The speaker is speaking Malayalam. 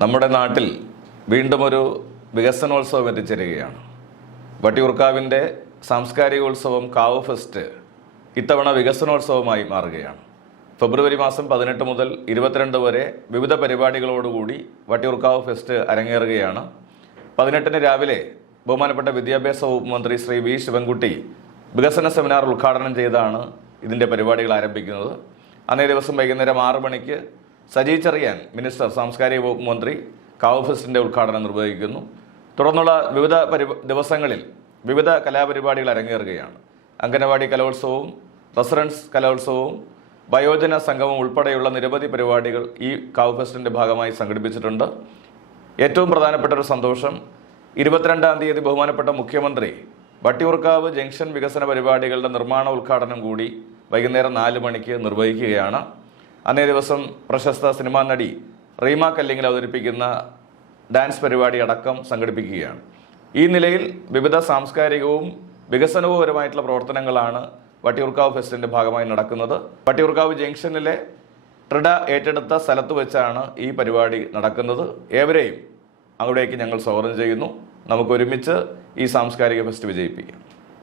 നമ്മുടെ നാട്ടിൽ വീണ്ടും ഒരു വികസനോത്സവം എത്തിച്ചേരുകയാണ്. വട്ടിയൂർക്കാവിൻ്റെ സാംസ്കാരികോത്സവം കാവ് ഫെസ്റ്റ് ഇത്തവണ വികസനോത്സവമായി മാറുകയാണ്. ഫെബ്രുവരി മാസം 18 മുതൽ 22 വരെ വിവിധ പരിപാടികളോടുകൂടി വട്ടിയൂർക്കാവ് ഫെസ്റ്റ് അരങ്ങേറുകയാണ്. 18-ന് രാവിലെ ബഹുമാനപ്പെട്ട വിദ്യാഭ്യാസ വകുപ്പ് മന്ത്രി ശ്രീ വി ശിവൻകുട്ടി വികസന സെമിനാർ ഉദ്ഘാടനം ചെയ്താണ് ഇതിൻ്റെ പരിപാടികൾ ആരംഭിക്കുന്നത്. അന്നേ ദിവസം വൈകുന്നേരം 6 മണിക്ക് സജി ചെറിയാൻ മിനിസ്റ്റർ സാംസ്കാരിക വകുപ്പ് മന്ത്രി കാവ് ഫെസ്റ്റിൻ്റെ ഉദ്ഘാടനം നിർവഹിക്കുന്നു. തുടർന്നുള്ള വിവിധ ദിവസങ്ങളിൽ വിവിധ കലാപരിപാടികൾ അരങ്ങേറുകയാണ്. അംഗനവാടി കലോത്സവവും റെസിഡൻസ് കലോത്സവവും വയോജന സംഗമം ഉൾപ്പെടെയുള്ള നിരവധി പരിപാടികൾ ഈ കാവ് ഫെസ്റ്റിൻ്റെ ഭാഗമായി സംഘടിപ്പിച്ചിട്ടുണ്ട്. ഏറ്റവും പ്രധാനപ്പെട്ട ഒരു സന്തോഷം 22-ാം തീയതി ബഹുമാനപ്പെട്ട മുഖ്യമന്ത്രി വട്ടിയൂർക്കാവ് ജംഗ്ഷൻ വികസന പരിപാടികളുടെ നിർമ്മാണ ഉദ്ഘാടനം കൂടി വൈകുന്നേരം 4 മണിക്ക് നിർവഹിക്കുകയാണ്. അന്നേ ദിവസം പ്രശസ്ത സിനിമാ നടി റീമ കല്ലിങ്ങിൽ അവതരിപ്പിക്കുന്ന ഡാൻസ് പരിപാടി അടക്കം സംഘടിപ്പിക്കുകയാണ്. ഈ നിലയിൽ വിവിധ സാംസ്കാരികവും വികസനവുപരമായിട്ടുള്ള പ്രവർത്തനങ്ങളാണ് വട്ടിയൂർക്കാവ് ഫെസ്റ്റിൻ്റെ ഭാഗമായി നടക്കുന്നത്. വട്ടിയൂർക്കാവ് ജംഗ്ഷനിലെ ട്രിഡ ഏറ്റെടുത്ത സ്ഥലത്ത് വെച്ചാണ് ഈ പരിപാടി നടക്കുന്നത്. ഏവരെയും അവിടേക്ക് ഞങ്ങൾ സ്വാഗതം ചെയ്യുന്നു. നമുക്ക് ഒരുമിച്ച് ഈ സാംസ്കാരിക ഫെസ്റ്റ് വിജയിപ്പിക്കാം.